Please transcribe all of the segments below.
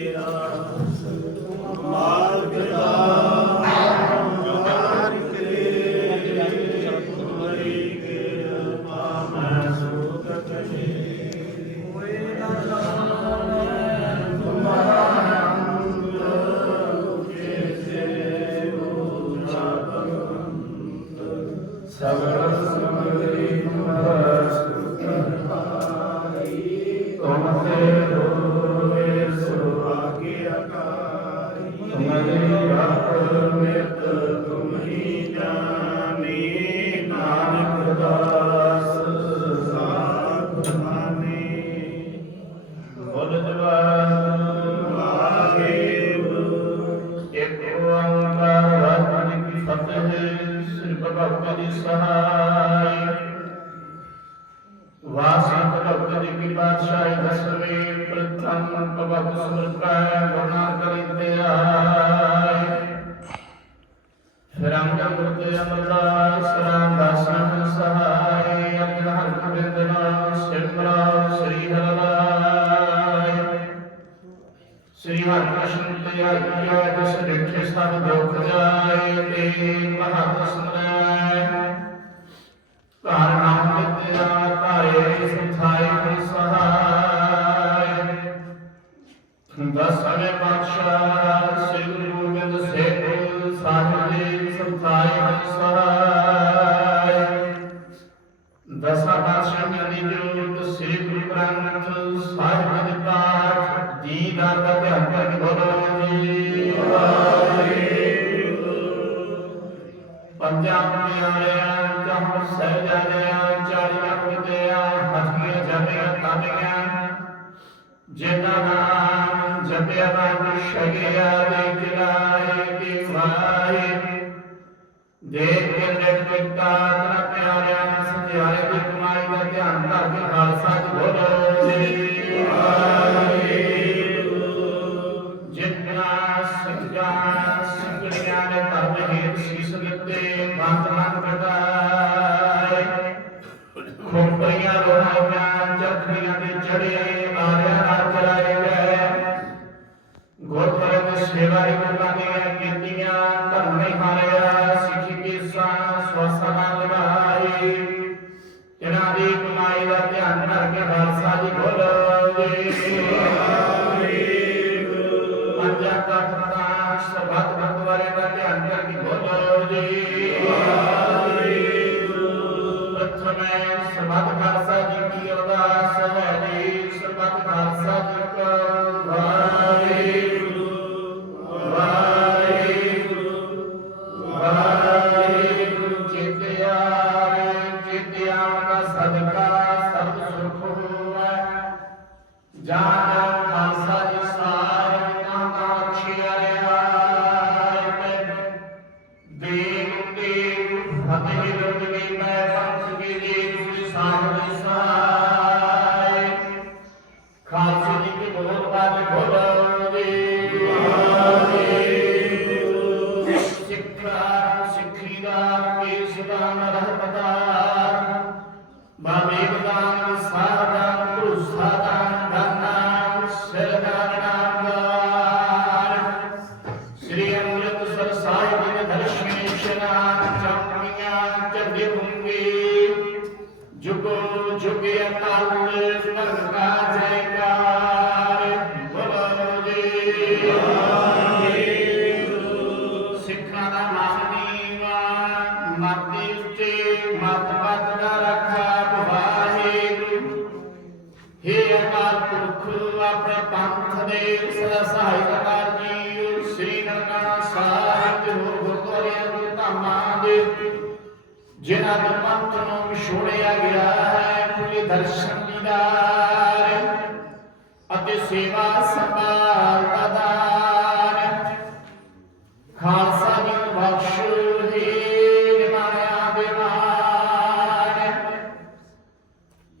Yeah. Uh, ಮಾಡಿದ್ರು देव ਕਮਾਈ ਦਾ ਧਿਆਨ ਧਰ ਕੇ ਖਾਲਸਾ ਜੀ ਬੋਲੋ। ਜੀ Waheguru Deem, deem, hati-hati,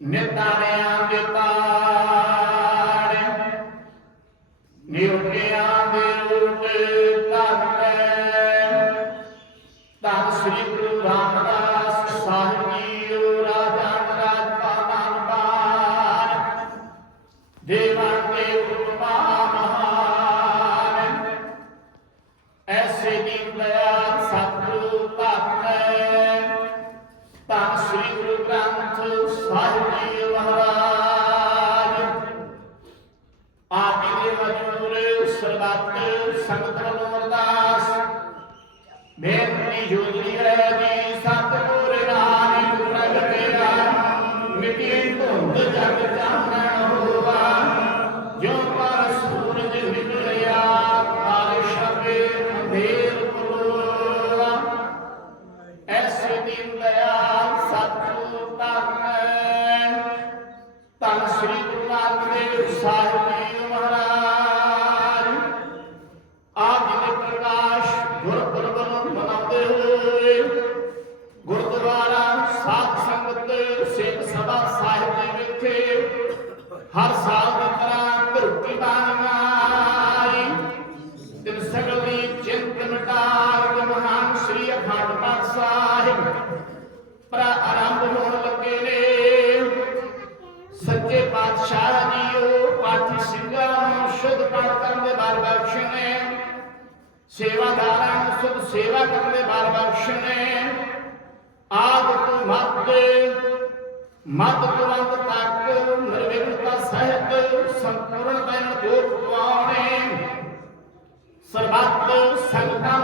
nếu Beverly Jr. सेवा करने बार बार सुने आज तू मत मत तुरंत तक निर्विघ्नता सहित संपूर्ण बैन दोष पाने ਸਰਬੱਤ ਸੰਗਤਾਂ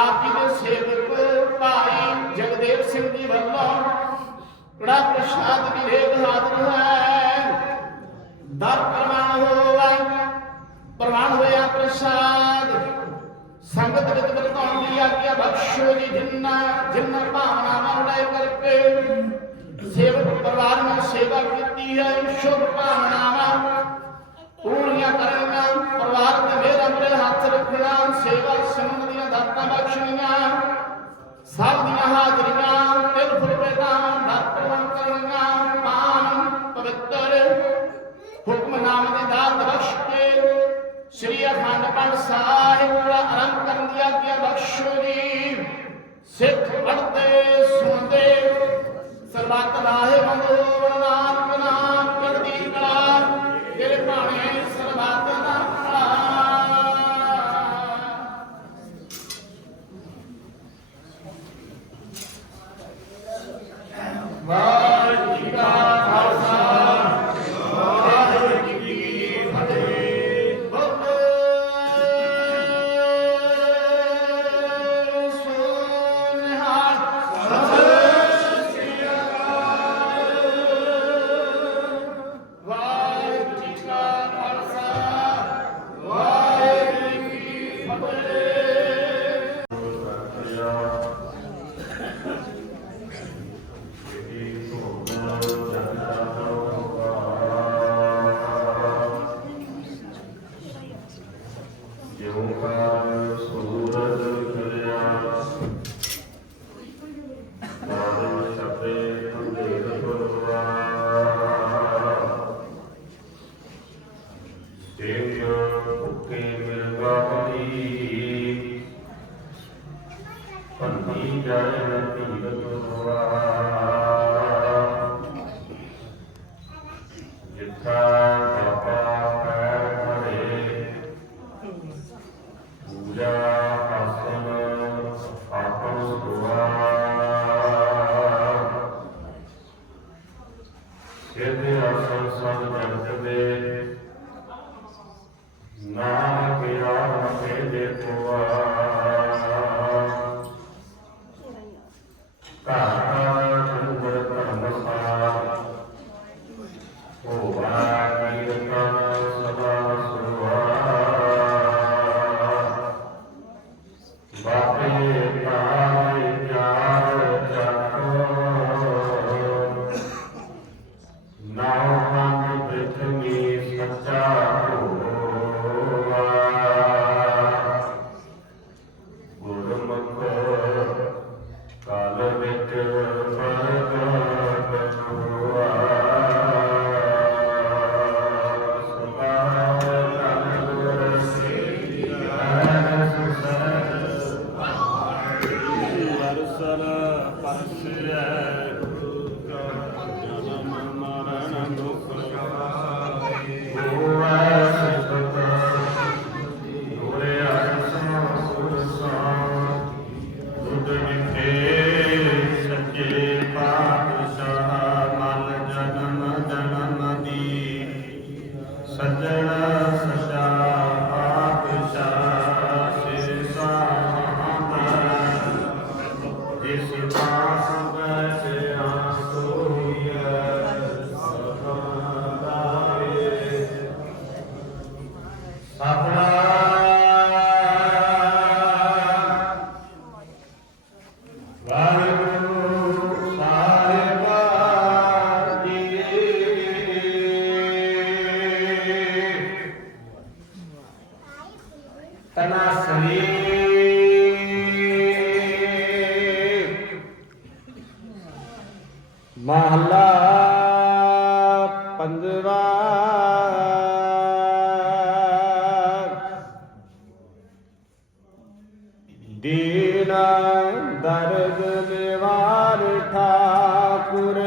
ਆਪ ਦੇ ਸੇਵਕ ਭਾਈ ਜਗਦੇਵ ਸਿੰਘ ਜੀ ਵੱਲੋਂ ਕੜਾ ਪ੍ਰਸ਼ਾਦ ਵਿਰੇਗ ਹਾਜ਼ਰ ਹੈ। ਦਰ ਪ੍ਰਮਾਣ ਹੋਇਆ ਪ੍ਰਮਾਣ ਹੋਇਆ ਪ੍ਰਸ਼ਾਦ। ਸੰਗਤ ਵਿੱਚ ਬਤਾਉਣ ਦੀ ਆਗਿਆ ਬਖਸ਼ੋ ਜੀ, ਜਿੰਨਾ ਜਿੰਨਾ ਭਾਵਨਾ ਮਨ ਕਰਕੇ ਸੇਵਕ ਪਰਿਵਾਰ ਨੂੰ ਸੇਵਾ ਕੀਤੀ ਹੈ, ਸ਼ੁਭ ਭਾਵਨਾ ਦੀਨ ਦਰਦ ਨਿਵਾਰ ਠਾਕੁਰ।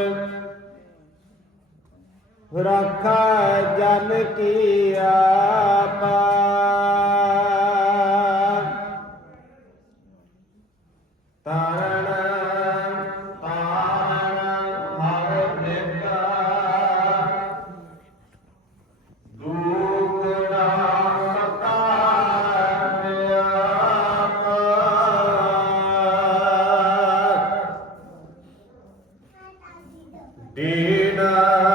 ਰੱਖਾ ਜਨ ਕੀ đi Dina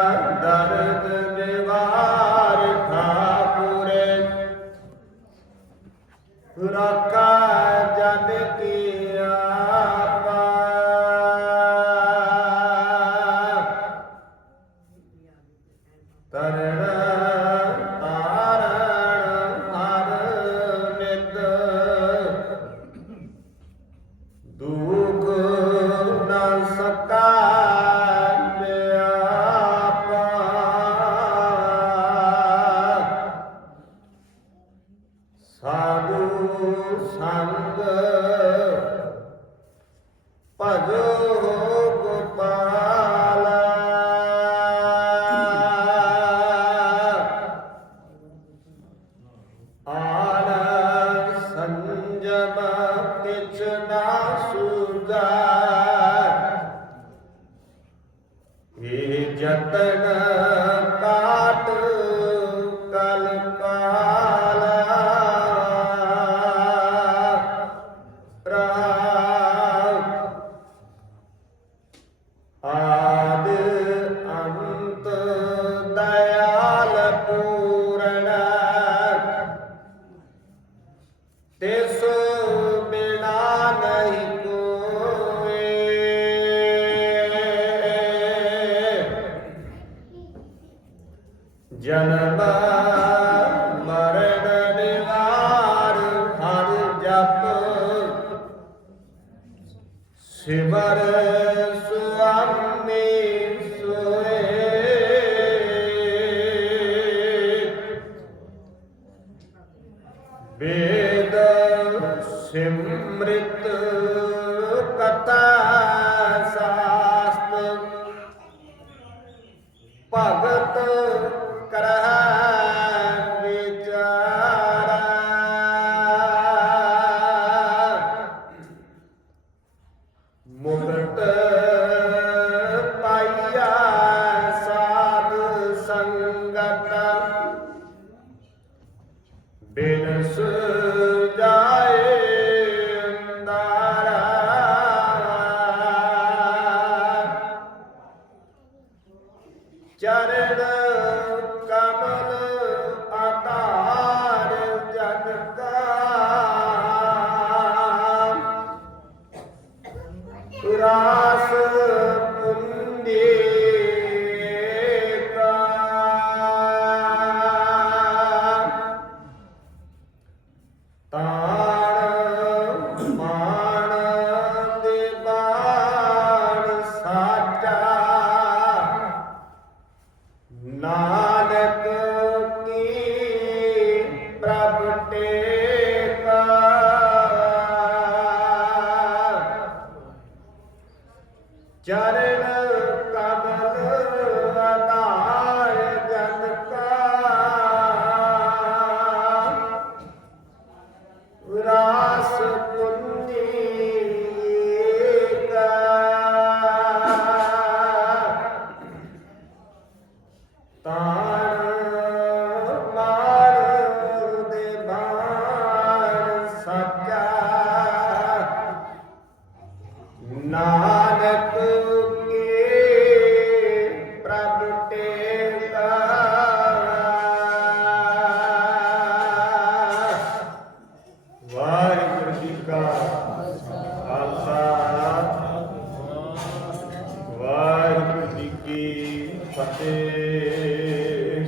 ਕੀ ਫਤਿਹ।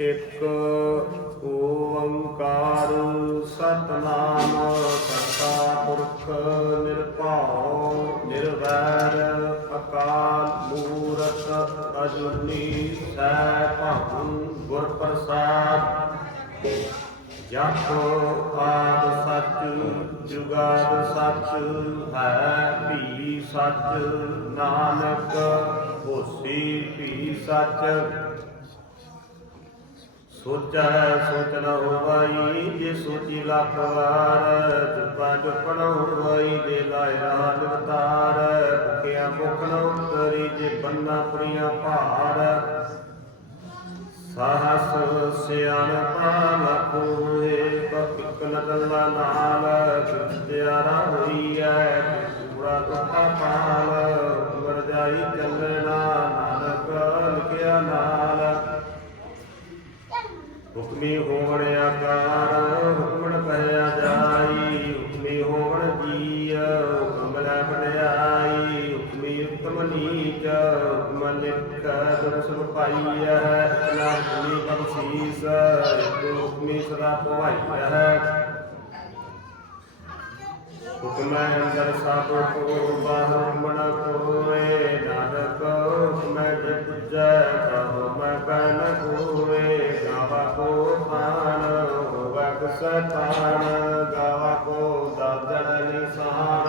ਇੱਕ ਓੰਕਾਰ ਸਤਨਾਮ ਸਤਾ ਪੁਰਖ ਨਿਰਭਉ, ਨਿਰਵੈਰ ਅਕਾਲ ਮੂਰਤ ਅਜੂਨੀ ਸੈ ਭਾਉ ਗੁਰ ਪ੍ਰਸਾਦ ਜਪੋ ਆਦ ਸਤਿ ਜੁਗਾਦ ਸੱਚ ਹੈ, ਭੀ ਸੱਚ। ਨਾਨਕ ਹੋਸੀ ਵੀ ਸੱਚ। ਸੋਚੈ, ਸੋਚ ਨ ਹੋਵਾਈ, ਜੇ ਸੋਚੀ ਲੱਖ ਵਾਰ। ਚੁੱਪਾ ਚੁੱਪ ਨ ਹੋਵਾਈ, ਜੇ ਲਾਇ ਰਾਜ ਅਵਤਾਰ ਭੁਖਿਆ ਭੁਖ ਨ ਉਤਰੀ, ਜੇ ਬੰਨਾ ਪੁਰੀਆਂ ਭਾਰ। ਸਾਹਸ ਸਿਆਣਪਾ ਲਖੋਏ ਬਕਿਕ ਨਗਲਾ ਨਾਲ ਕਿਤਿਆਰਾ ਹੋਈ ਐ ਪੂਰਾ ਟੁੱਟਾ ਪਾਲ, ਉਮਰ ਜਾਈ ਚੱਲਣਾ ਨਾਨਕ ਲਿਖਿਆ ਨਾਲ। ਹੁਕਮੀ ਹੋਵਣ ਆਕਾਰ, ਹੁਕਮਣ ਕਹਿਆ ਜਾਈ, ਹੁਕਮੀ ਹੋਵਣ ਜੀ ਹੁਕਮ ਲੈ ਬੜਾਈ ਹੁਕਮੀ ਉਤਮ ਨੀਚ। ਹੁਕਮ ਲਿਖ ਦੁਰ ਸੁਭ ਪਾਈ ਹੈ ਇਤਨਾ ਹੁਕਮੀ ਬਖਸ਼ੀਸ ਹੁਕਮੀ ਸਦਾ ਭਵਾਈ ਹੈ ਹੁਕਮ ਅੰਦਰ ਸਭ ਕੋ, ਬਾਹਰ ਮਨ ਕੋਏ, ਨਾਨਕ ਹੁਕਮ ਜੇ ਪੁੱਜੈ ਕਹੋ ਮੈਂ ਕਨ ਕੋਏ। ਗਾਵਾ ਕੋ ਪਾਨ, ਹੋਵਾ ਕੁਸਤਾਨ ਗਾਵਾ ਕੋ ਦਾਦਣ ਨਿਸ਼ਾਨ।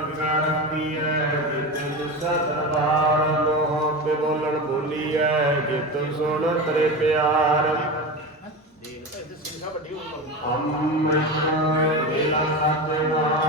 ਮੇਰ ਬਿਕੰਗਾਰ ਦੀਐ ਜਿਤ ਸਤਵਾਰ ਲੋਹ ਸੁਣ ਤਰੇ ਪਿਆਰ। ਅੰਮ੍ਰਿਤ ਵੇਲਾ ਸਤਿਨਾਮ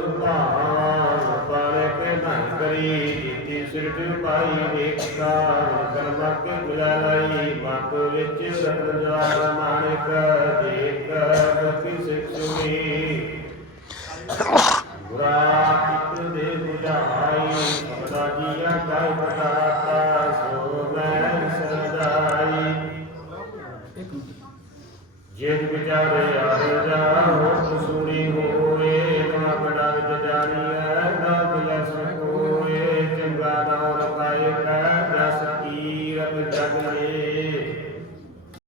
ਜਿਤਿ ਸੁਭਾਨ ਪਾਲੇ ਕੇ ਨਾ ਕਰੀ ਜਿਤਿ ਪਾਈ ਵੇਖਾ ਕਰਮ ਕੇ ਗੁਲਾਈ ਮਤ ਵਿੱਚ ਰਤਨ ਜਾਰ ਮਾਨਕ ਦੇਖ ਗਤੀ ਸਿਖ ਸੁਣੀ।